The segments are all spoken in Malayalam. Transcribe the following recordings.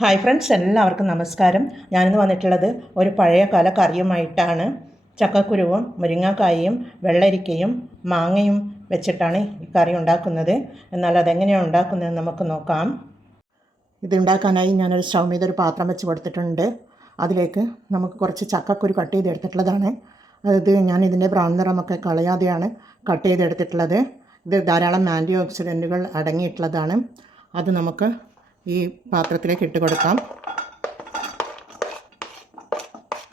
ഹായ് ഫ്രണ്ട്സ്, എല്ലാവർക്കും നമസ്കാരം. ഞാനിന്ന് വന്നിട്ടുള്ളത് ഒരു പഴയ കാല കറിയുമായിട്ടാണ്. ചക്കക്കുരുവും മുരിങ്ങാക്കായും വെള്ളരിക്കയും മാങ്ങയും വെച്ചിട്ടാണ് ഈ കറി ഉണ്ടാക്കുന്നത്. എന്നാൽ അതെങ്ങനെയാണ് ഉണ്ടാക്കുന്നതെന്ന് നമുക്ക് നോക്കാം. ഇതുണ്ടാക്കാനായി ഞാനൊരു സ്റ്റൗ മീത ഒരു പാത്രം വെച്ച് കൊടുത്തിട്ടുണ്ട്. അതിലേക്ക് നമുക്ക് കുറച്ച് ചക്കക്കുരു കട്ട് ചെയ്തെടുത്തിട്ടുള്ളതാണ്. അത് ഞാൻ ഇതിൻ്റെ ബ്രൗൺ നിറമൊക്കെ കളയാതെയാണ് കട്ട് ചെയ്തെടുത്തിട്ടുള്ളത്. ഇത് ധാരാളം ആൻറ്റി ഓക്സിഡൻറ്റുകൾ അടങ്ങിയിട്ടുള്ളതാണ്. അത് നമുക്ക് ഈ പാത്രത്തിലേക്ക് ഇട്ട് കൊടുക്കാം.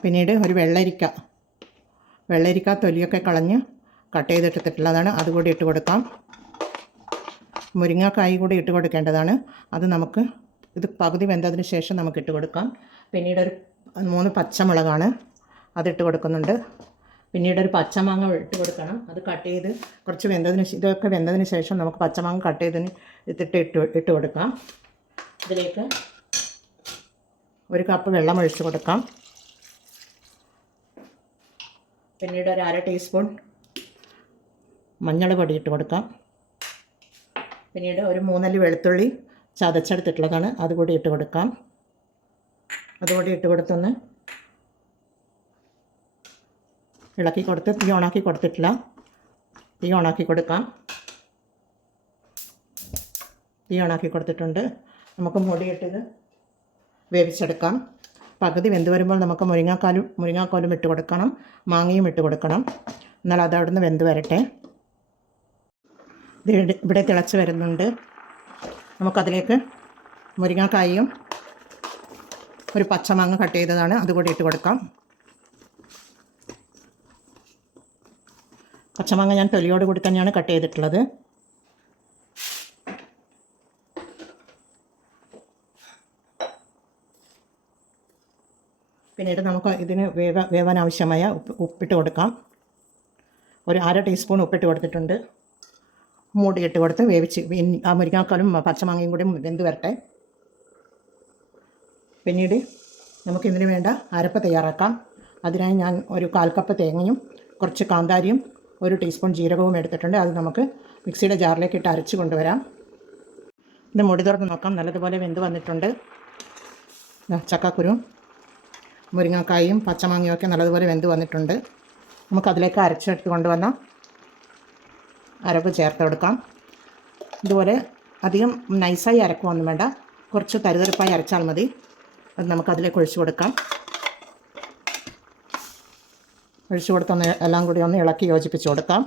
പിന്നീട് ഒരു വെള്ളരിക്ക തൊലിയൊക്കെ കളഞ്ഞ് കട്ട് ചെയ്തിട്ടിട്ടുള്ളതാണ്, അതുകൂടി ഇട്ട് കൊടുക്കാം. മുരിങ്ങാക്കായി കൂടി ഇട്ട് കൊടുക്കേണ്ടതാണ്. അത് നമുക്ക് ഇത് പകുതി വെന്തതിന് ശേഷം നമുക്ക് ഇട്ട് കൊടുക്കാം. പിന്നീട് ഒരു 3 പച്ചമുളകാണ്, അതിട്ട് കൊടുക്കുന്നുണ്ട്. പിന്നീട് ഒരു പച്ചമാങ്ങ ഇട്ട് കൊടുക്കണം. അത് കട്ട് ചെയ്ത് കുറച്ച് ഇതൊക്കെ വെന്തതിന് ശേഷം നമുക്ക് പച്ചമാങ്ങ കട്ട് ചെയ്തതിന് ഇട്ട് കൊടുക്കാം. ഇതിലേക്ക് 1 കപ്പ് വെള്ളം ഒഴിച്ച് കൊടുക്കാം. പിന്നീട് ഒരു 1/2 ടീസ്പൂൺ മഞ്ഞൾ പൊടി ഇട്ട് കൊടുക്കാം. പിന്നീട് ഒരു 3 അല്ലി വെളുത്തുള്ളി ചതച്ചെടുത്തിട്ടുള്ളതാണ്, അതുകൂടി ഇട്ട് കൊടുക്കാം. അതുകൂടി ഇട്ട് കൊടുത്തൊന്ന് ഇളക്കി കൊടുത്ത് തീ ഓണാക്കി കൊടുത്തിട്ടില്ല, തീ ഓണാക്കി കൊടുക്കാം. തീ ഓണാക്കി കൊടുത്തിട്ടുണ്ട്. നമുക്ക് മൂടിയിട്ടത് വേവിച്ചെടുക്കാം. പകുതി വെന്ത് വരുമ്പോൾ നമുക്ക് മുരിങ്ങാക്കോലും ഇട്ട് കൊടുക്കണം, മാങ്ങയും ഇട്ട് കൊടുക്കണം. എന്നാൽ അത് അവിടെ നിന്ന് വെന്ത് വരട്ടെ. ഇവിടെ തിളച്ച് വരുന്നുണ്ട്. നമുക്കതിലേക്ക് മുരിങ്ങാക്കായും ഒരു പച്ചമാങ്ങ കട്ട് ചെയ്തതാണ്, അതുകൂടി ഇട്ട് കൊടുക്കാം. പച്ചമാങ്ങ ഞാൻ തൊലിയോട് കൂടി തന്നെയാണ് കട്ട് ചെയ്തിട്ടുള്ളത്. പിന്നീട് നമുക്ക് ഇതിന് വേവാൻ ആവശ്യമായ ഉപ്പിട്ട് കൊടുക്കാം. ഒരു 1/2 ടീസ്പൂൺ ഉപ്പിട്ട് കൊടുത്തിട്ടുണ്ട്. മൂടിയിട്ട് കൊടുത്ത് വേവിച്ച് ആ മുരിങ്ങാക്കാലും പച്ചമാങ്ങയും കൂടി വെന്ത് വരട്ടെ. പിന്നീട് നമുക്കിതിന് വേണ്ട അരപ്പ് തയ്യാറാക്കാം. അതിനായി ഞാൻ ഒരു 1/4 കപ്പ് തേങ്ങയും കുറച്ച് കാന്താരിയും 1 ടീസ്പൂൺ ജീരകവും എടുത്തിട്ടുണ്ട്. അത് നമുക്ക് മിക്സിയുടെ ജാറിലേക്ക് ഇട്ട് അരച്ച് കൊണ്ടുവരാം. ഇത് മൂടി തുറന്ന് നോക്കാം. നല്ലതുപോലെ വെന്ത് വന്നിട്ടുണ്ട്. ചക്കക്കുരു മുരിങ്ങാക്കായും പച്ചമാങ്ങയും ഒക്കെ നല്ലതുപോലെ വെന്ത് വന്നിട്ടുണ്ട്. നമുക്കതിലേക്ക് അരച്ചെടുത്ത് കൊണ്ടുവന്ന അരപ്പ് ചേർത്ത് കൊടുക്കാം. ഇതുപോലെ അധികം നൈസായി അരക്കുകയൊന്നും വേണ്ട, കുറച്ച് തരിതരിപ്പായി അരച്ചാൽ മതി. അത് നമുക്കതിലേക്ക് ഒഴിച്ചു കൊടുക്കാം. ഒഴിച്ചു കൊടുത്തൊന്ന് എല്ലാം കൂടി ഒന്ന് ഇളക്കി യോജിപ്പിച്ച് കൊടുക്കാം.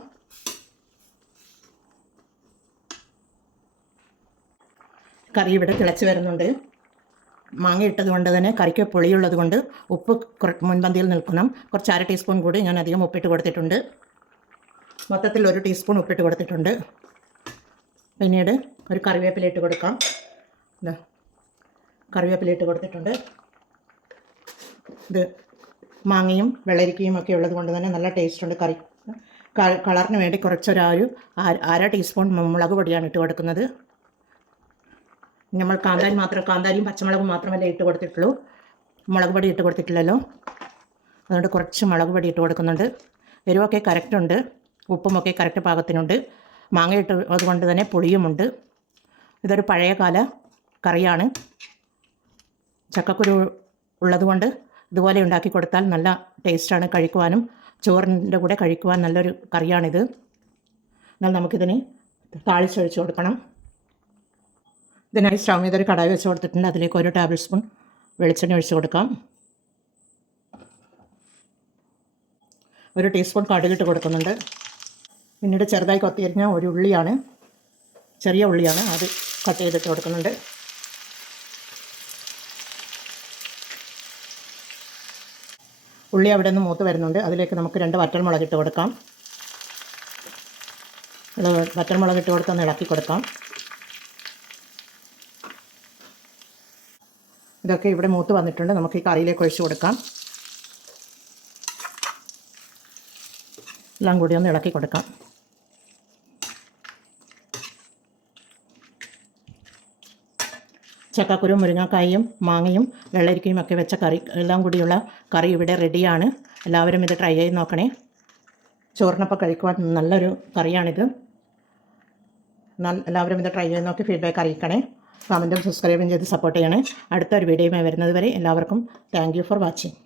കറി ഇവിടെ തിളച്ച് വരുന്നുണ്ട്. മാങ്ങ ഇട്ടത് കൊണ്ട് തന്നെ കറിക്ക് പുളിയുള്ളത് കൊണ്ട് ഉപ്പ് മുൻപന്തിയിൽ നിൽക്കണം. കുറച്ച് 1/2 ടീസ്പൂൺ കൂടി ഞാൻ അധികം ഉപ്പിട്ട് കൊടുത്തിട്ടുണ്ട്. മൊത്തത്തിൽ 1 ടീസ്പൂൺ ഉപ്പിട്ട് കൊടുത്തിട്ടുണ്ട്. പിന്നീട് ഒരു കറിവേപ്പില ഇട്ട് കൊടുക്കാം. കറിവേപ്പില ഇട്ട് കൊടുത്തിട്ടുണ്ട്. ഇത് മാങ്ങയും വെള്ളരിക്കയും ഒക്കെ ഉള്ളത് കൊണ്ട് തന്നെ നല്ല ടേസ്റ്റുണ്ട് കറി. കളറിന് വേണ്ടി കുറച്ചൊരു 1/2 ടീസ്പൂൺ മുളക് പൊടിയാണ് ഇട്ട് കൊടുക്കുന്നത്. നമ്മൾ കാന്താരിയും പച്ചമുളകും മാത്രമല്ലേ ഇട്ട് കൊടുത്തിട്ടുള്ളൂ, മുളക് പൊടി ഇട്ട് കൊടുത്തിട്ടില്ലല്ലോ. അതുകൊണ്ട് കുറച്ച് മുളക് പൊടി ഇട്ട് കൊടുക്കുന്നുണ്ട്. എരിവൊക്കെ കറക്റ്റുണ്ട്, ഉപ്പുമൊക്കെ കറക്റ്റ് പാകത്തിനുണ്ട്. മാങ്ങ ഇട്ട് അതുകൊണ്ട് തന്നെ പുളിയുമുണ്ട്. ഇതൊരു പഴയ കാല കറിയാണ്. ചക്കക്കുരു ഉള്ളതുകൊണ്ട് ഇതുപോലെ ഉണ്ടാക്കി കൊടുത്താൽ നല്ല ടേസ്റ്റാണ്. കഴിക്കുവാനും ചോറിൻ്റെ കൂടെ കഴിക്കുവാൻ നല്ലൊരു കറിയാണിത്. എന്നാൽ നമുക്കിതിന് താളിച്ചൊഴിച്ച് കൊടുക്കണം. ഇതിനായി സ്റ്റൗ മീത ഒരു കടായി വെച്ച് കൊടുത്തിട്ടുണ്ട്. അതിലേക്ക് 1 ടേബിൾ സ്പൂൺ വെളിച്ചെണ്ണ ഒഴിച്ച് കൊടുക്കാം. 1 ടീസ്പൂൺ കടുകിട്ട് കൊടുക്കുന്നുണ്ട്. പിന്നീട് ചെറുതായി കൊത്തിയരിഞ്ഞ ഒരു ഉള്ളിയാണ്, ചെറിയ ഉള്ളിയാണ്, അത് കട്ട് ചെയ്തിട്ട് കൊടുക്കുന്നുണ്ട്. ഉള്ളി അവിടെ നിന്ന് മൂത്ത് വരുന്നുണ്ട്. അതിലേക്ക് നമുക്ക് 2 വറ്റൽമുളക് ഇട്ട് കൊടുക്കാം. വറ്റൽമുളക് ഇട്ട് കൊടുത്തൊന്ന് ഇളക്കി കൊടുക്കാം. ഇതൊക്കെ ഇവിടെ മൂത്ത് വന്നിട്ടുണ്ട്. നമുക്ക് ഈ കറിയിലേക്ക് ഒഴിച്ച് കൊടുക്കാം. എല്ലാം കൂടി ഒന്ന് ഇളക്കി കൊടുക്കാം. ചക്കക്കുരു മുരിങ്ങാക്കായും മാങ്ങയും വെള്ളരിക്കയും ഒക്കെ വെച്ച കറി എല്ലാം കൂടിയുള്ള കറി ഇവിടെ റെഡിയാണ്. എല്ലാവരും ഇത് ട്രൈ ചെയ്ത് നോക്കണേ. ചോറിനൊപ്പം കഴിക്കുവാൻ നല്ലൊരു കറിയാണിത്. എല്ലാവരും ഇത് ട്രൈ ചെയ്ത് നോക്കി ഫീഡ്ബാക്ക് അറിയിക്കണേ. കമൻറ്റും സബ്സ്ക്രൈബും ചെയ്ത് സപ്പോർട്ട് ചെയ്യണേ. അടുത്തൊരു വീഡിയോയുമായി വരുന്നത് വരെ എല്ലാവർക്കും താങ്ക് യു ഫോർ വാച്ചിങ്.